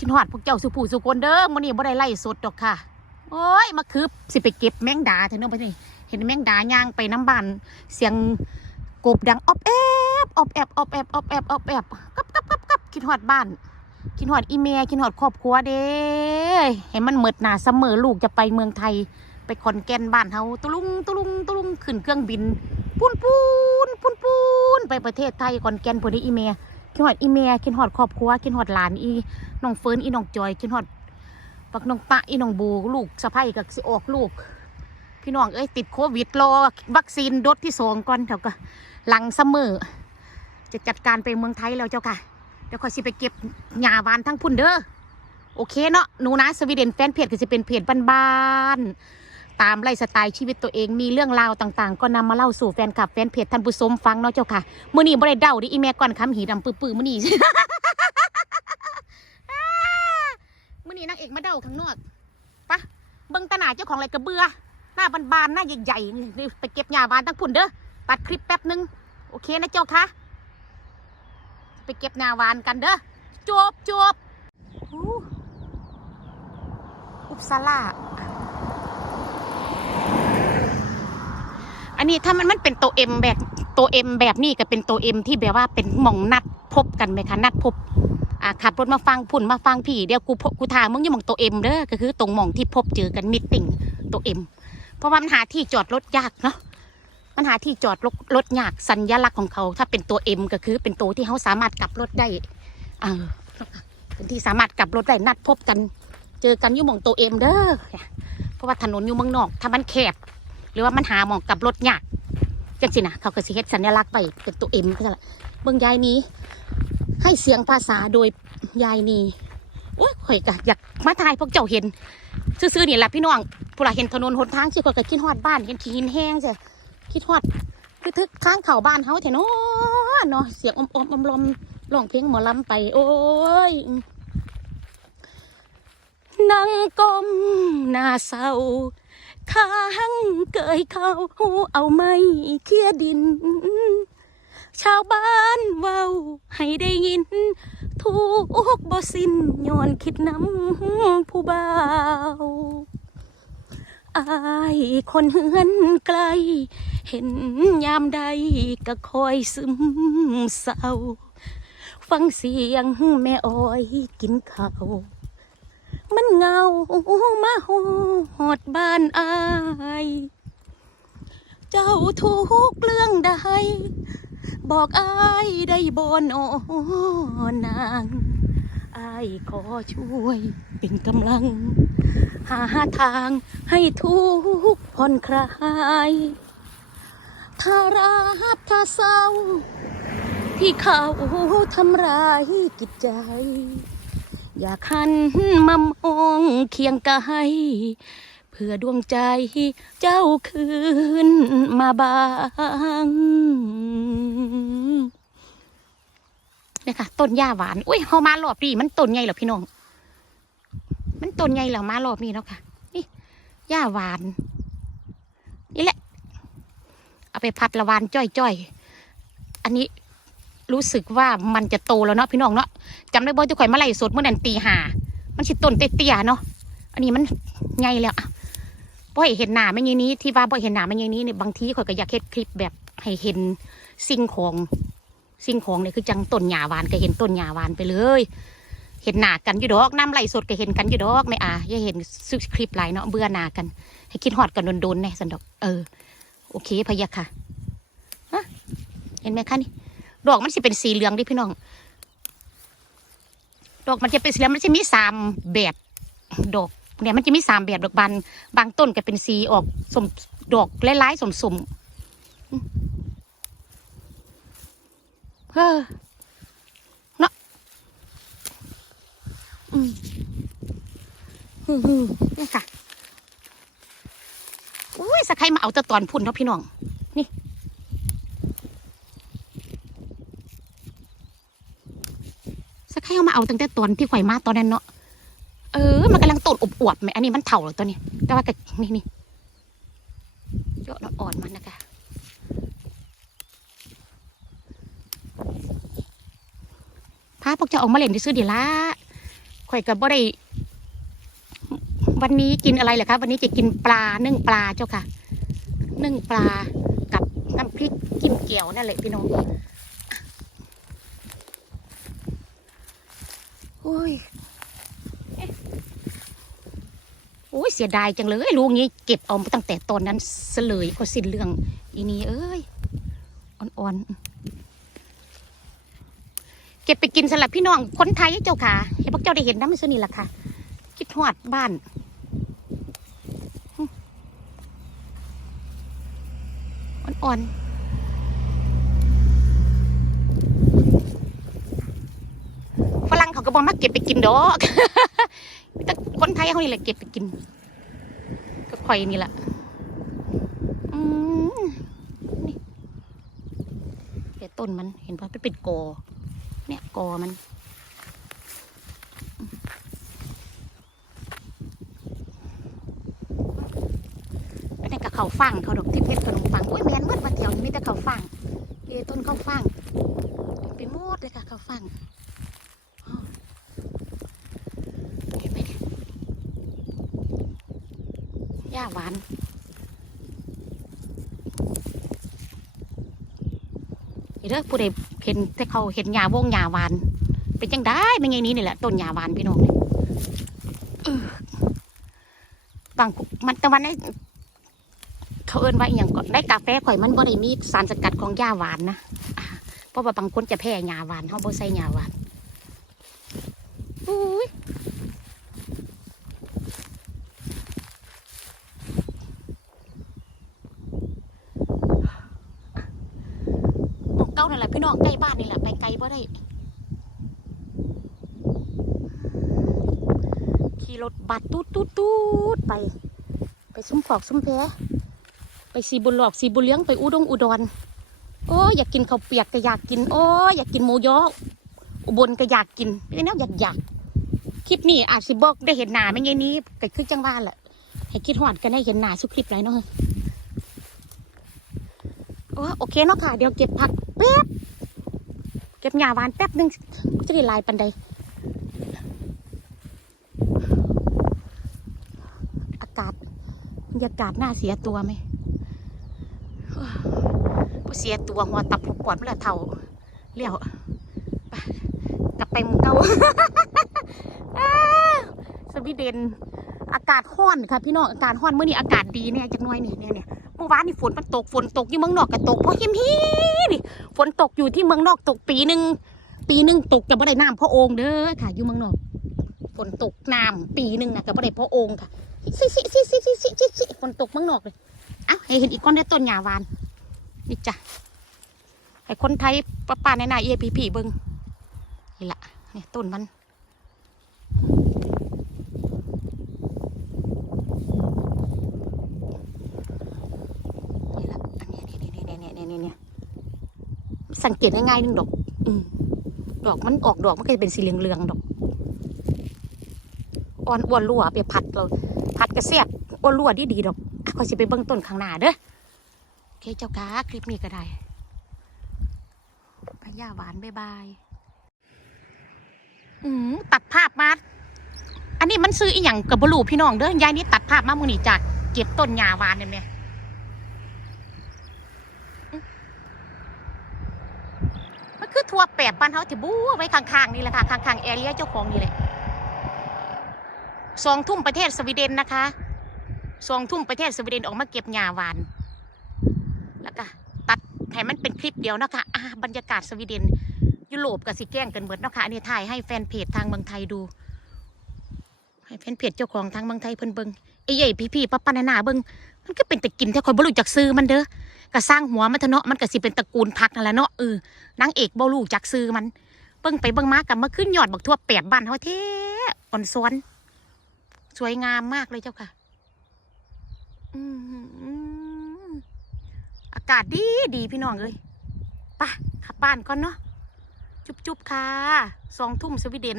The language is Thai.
คิดฮอดพวกเจ้าสุผู้สุคนเด้อมื้อนี้บ่ได้ไล่สดดอกค่ะ โอ้ยมาคือสิไปเก็บแมงดาเถอะเนาะไปนี่เห็นแมงดาย่างไปน้ำบานเสียงกบดังอบแอบอบแอบอบแอบอบแอบอบแอบกับกับกับกับคิดฮอดบ้านคิดฮอดอีเมียคิดฮอดครอบครัวเด้ให้มันหมิดหนาเสมอลูกจะไปเมืองไทย ไปขอนแก่นบ้านเฮาตุลุงตุลุงตุลุงขึ้นเครื่องบินปูนปูนปูนปูนไปประเทศไทยขอนแก่นพุ่นเด้อีเมีย คิดฮอดอีเมียคิดฮอดครอบครัวคิดฮอดหลานอีน้องเฟิร์นอีน้องจอยคิดฮอดปักน้องปะอีน้องบูลูกสะใภ้กับสิออกลูก พี่น้องเอ้ยติดโควิดรอวัคซีนโดสที่สองก่อนเถอะก็หลังเสมอจะจัดการไปเมืองไทยแล้วเจ้าค่ะเดี๋ยวคอยสิไปเก็บหญ้าวานทั้งพุ่นเด้อโอเคเนาะหนูนะสวีเดนแฟนเพจก็จะเป็นเพจบ้านๆ ตามไลฟ์สไตล์ชีวิตตัวเองมีเรื่องราวต่างๆ ก็นำมาเล่าสู่แฟนคลับแฟนเพจท่านผู้ชมฟังเนาะเจ้าค่ะมื้อนี้บ่ได้เดาดิอีแม่ก่อนคำหีดำปื้อๆมื้อนี้มื่อนี้นางเอกมาเดาข้างนอกปะเบิ้งตนาเจ้าของอะไรกระเบือหน้าบานๆหน้าใหญ่ๆไปเก็บหญ้าบานตั้งพุ่นเด้อตัดคลิปแป๊บนึงโอเคนะเจ้าค่ะไปเก็บหญ้าวานกันเด้อจบจบอุปสลา อันนี้ถ้ามันมันเป็นตัวเอ็มแบบตัวเอ็มแบบนี้ก็เป็นตัวเอ็มที่แบบว่าเป็นหม่องนัดพบกันไหมคะนัดพบอ่าขับรถมาฟังพุ่นมาฟังพี่เดี๋ยวกูกูถามมึงอยู่หมองตัวเอ็มเด้อก็คือตรงหมองที่พบเจอกันมิตติ้งตัวเอ็มเพราะว่ามันหาที่จอดรถยากเนาะมันหาที่จอดรถรถยากสัญลักษณ์ของเขา ถ้าเป็นตัวเอ็มก็คือเป็นตัวที่เขาสามารถกลับรถได้เออเป็นที่สามารถกลับรถได้นัดพบกัน เจอกันอยู่หมองตัวเอ็มเด้อเพราะว่าถนนอยู่เมืองนอก ถ้ามันแคบ หรือว่ามันหาหมองกับรถยากจังสินะเขาก็สิเฮ็ดสัญลักษณ์ไปเป็นตัวเอ็มก็จะละเบิ่งยายนี้ ให้เสียงภาษาโดยยายนีโอ้ยข่อยกะอยากมาทายพวกเจ้าเห็น ซื่อๆนี่แหละพี่น้องผู้หลาเห็นถนนหนทางสิข่อยก็คิดฮอดบ้านเห็นขี้หินแห้งจ้ะคิดฮอดคือทึกข้างเข่าบ้านเฮาแท้เนาะเนาะเสียงอมอมอมลมร้องเพลงหมอลำไป โอ้ยนั่งก้มหน้าเศร้า ข้างเกยเขาเอาไม้เคี่ยดิน ชาวบ้านเว้าให้ได้ยิน ทุกบ่สินย้อนคิดน้ำผู้บ่าวอายคนเฮือนไกล เห็นยามใดก็คอยซึมเศร้า ฟังเสียงแม่อ้อยกินข้าว มันเงามาหอดบ้านอาย เจ้าทุกเรื่องใด บอกอายได้บนอนางอายขอช่วยเป็นกำลัง หาทางให้ทุกผ่อนคลายถ้ารับถ้าเศร้า ที่เขาทำร้ายจิตใจ อยากหันมามองเคียงกายเพื่อดวงใจเจ้าคืนมาบางเนี่ยค่ะ ต้นหญ้าหวาน อุ้ยเฮามารอบนี้มันต้นใหญ่เหรอพี่น้อง มันต้นใหญ่เหรอมารอบนี้แล้วค่ะ นี่หญ้าหวาน นี่แหละ เอาไปพัดละวานจ้อยๆ อันนี้ รู้สึกว่ามันจะโตแล้วเนาะพี่น้องเนาะจำได้บ่จะข่อยมาไล่สดเมื่อนั้นตีหามันสิต้นเตี้ยเนาะอันนี้มันใหญ่แล้วอะบ่เห็นหน้าไม่ยี่นี้ที่ว่าบ่เห็นหน้าไม่ยี่นี้เนี่ยบางทีข่อยก็อยากเฮ็ดคลิปแบบให้เห็นสิ่งของสิ่งของเนี่ยคือจังต้นหญ้าหวานก็เห็นต้นหญ้าหวานไปเลย เห็นหน้ากันอยู่ดอกน้ำไหลสดก็เห็นกันอยู่ดอกไม่อะอย่าเห็นซึกคลิปหลายเนาะเบื่อหน้ากัน ให้คิดฮอดกันโดนๆแน่สันดอกเออ โอเคพะยะค่ะฮะเห็นไหมคะนี่ ดอกมันจะเป็นสีเหลืองดิพี่น้อง ดอกมันจะเป็นสีเหลืองมันจะมีสามแบบดอกเนี่ยมันจะมีสามแบบดอกบานบางต้นก็เป็นสีออกสมดอกหลายๆสมสมๆอืมเฮ้อเนาะอืมฮึ่มนี่ค่ะอุ้ยสะใครมาเอาตะตอนพุ่นเนาะพี่น้อง สักแค่เอามาเอาตั้งแต่ตอนที่ข่อยมาตอนนั้นเนาะเออ มันกำลังต้นอบอวบไหมอันนี้มันเถ่าแล้วตัวนี้ แต่ว่าก็นี่นี่เยอดอ่อนมันนะคะพาพวกจะออกมาเล่นที่ซื้อดีละข่อยกับบ่ได้วันนี้กินอะไรเหรอคะวันนี้จะกินปลานึ่งปลาเจ้าค่ะ นึ่งปลากับน้ำพริกกิมเกียวนั่นแหละพี่น้อง อ้ยโอ้ยเสียดายจังเลยลูกนี้เก็บเอาตั้งแต่ตอนนั้นเสลยก็สิ้นเรื่องอีนี่เอ้ยอ่อนๆเก็บไปกินสำหรับพี่น้องคนไทยเจ้าค่ะให้พวกเจ้าได้เห็นน้ำมันสนี่แหละค่ะคิดหอดบ้านอ่อนๆฝรั่งเขาก็ บอกมาเก็บไปกินดอกแต่คนไทยเขานี่แหละเก็บไปกิน ก็ข่อยนี่แหละอืมนี่แต่ต้นมันเห็นป่ะมันเป็นกอ เนี่ยกอมันอันนี้กับเขาฟังเขาดอกที่เพชรขนมปังโอ้ยแมนเมื่อวันเดียวนี้มีแต่เขาวฟังมีแต่ต้นเขาวฟังเป็นหมดเลยค่ะเขาวฟังอ้าวเห็นไหมเนี่ยหญ้าหวาน นี่ เด้อผู้ใดเห็นแต่เขาเห็นหญ้าวงหญ้าหวาน เป็นจังได้เป็นไงนี้นี่แหละต้นหญ้าหวานพี่น้องเออบางมันแต่วันนี้เขาเอิ้นว่าอหย่างก็ได้กาแฟข่อยมันบ่ได้มีสารสกัดของหญ้าหวานนะอ่าเพราะว่าบางคนจะแพ้หญ้าหวานเขาบ่ใส่หญ้าหวานอุ้ยหม้องเก้านั่นแหละ พี่น้องใกล้บ้านนี่แหละไปไกลบ่ได้ขี่รถบัสตูดตูดตูดไป ไปซุ้มฟอกซุ้มแพไปสีบุญหลอกสีบุญเลี้ยงไปอุดงอุดรโอ้อยากกินข้าวเปียกก็อยากกินโอ้อยากกินหมูยออุบลก็อยากกินไม่แน่อยากอยากคลิปนี้อาจสิบอกได้เห็นหน้าไม่ไงนี้ก็คือจังว่าแหละให้คิดหอดกันได้เห็นหน้าสุคลิปไรเนาะโอ้โอเคเนาะค่ะเดี๋ยวเก็บผักแป๊บ เก็บหญ้าวานแป๊บหนึงจะได้ลายปันใดอากาศบรรยากาศน่าเสียตัวไหมบ่เสียตัวหัวตับหัวปอดเมื่อเท่าเลี้ยวกลับไปมึงเก่าสวีเดนอากาศห้อนค่ะพี่น้องอากาศห้อนเมื่อนี้อากาศดีเนี่ยจักน่อยนี่เนี่ยเนี่ย มื่อวานนี่ฝนมันตกฝนตกอยู่เมืองนอกก็ตกเพราะเฮียมีนี่ฝนตกอยู่ที่เมืองนอกตกปีหนึ่งปีหนึ่งตกกับบ่ได้น้ำพระองค์เด้อค่ะอยู่เมืองนอกฝนตกน้ำปีหนึ่งนะกับบ่ได้พระองค์ค่ะซิซิซิซิซิซิซิฝนตกเมืองนอกเลยอ้าวเห็นอีกก้อนได้ต้นหยาวานนี่จ้ะไอ้คนไทยป้าป้าในนาเอพีพีบึงนี่ละเนี่ยต้นมัน สังเกตง่ายๆนึงดอกอดอกมันออกดอกมันก็จะเป็นสีเหลืองๆดอกอ่อนอ้วนรั่วไปผัดเราผัดกระเสียบอ้วนรั่วดีดีๆดอกอะขอสิไปเบิ่งต้นข้างหน้าเด้อโอเคเจ้าค่ะคลิปนี้ก็ได้พย่าหวานบ๊ายบายอืมตัดภาพมาอันนี้มันซื้ออีหยังกับบลูพี่น้องเด้อยายนี่ตัดภาพมามือนี่จากเก็บต้นหญ้าหวานเนี่ยแม่อืมมันคือ ทั่วแปบบ้านเฮาที่บู๊ไว้ข้างๆนี่แหละค่ะข้างๆแอเรียเจ้าของนี่แหละสองทุ่มประเทศสวีเดนนะคะสองทุ่มประเทศสวีเดนออกมาเก็บหญ้าหวาน แล้วก็ตัดให้มันเป็นคลิปเดียวนะคะอ่าบรรยากาศสวีเดน ยุโรปกับสิแกล้งกันเบิดเนาะคะอันนี้ถ่ายให้แฟนเพจทางเมืองไทยดู ให้แฟนเพจเจ้าของทางเมืองไทยเพิ่นเบิงไอ้ใหญ่พี่ๆป้าป้านาเบิงมันก็เป็นตะกินแต่คนบ่รู้จักซื้อมันเด้อ ก็สร้างหัวมันเถอะเนาะมันก็สิเป็นตระกูลพักนั่นแหละเนาะเออนางเอกบ่รู้จักซื้อมัน เบิ่งไปเบิ่งมากับมาขึ้นยอดบักทั่วแปดบ้านเฮาแท้อ่อนซ้อนสวยงามมากเลยเจ้าค่ะอืมอากาศดีดีพี่น้องเอ้ยปะขับบ้านก่อนเนาะจุ๊บๆค่ะสองทุ่มสวีเดน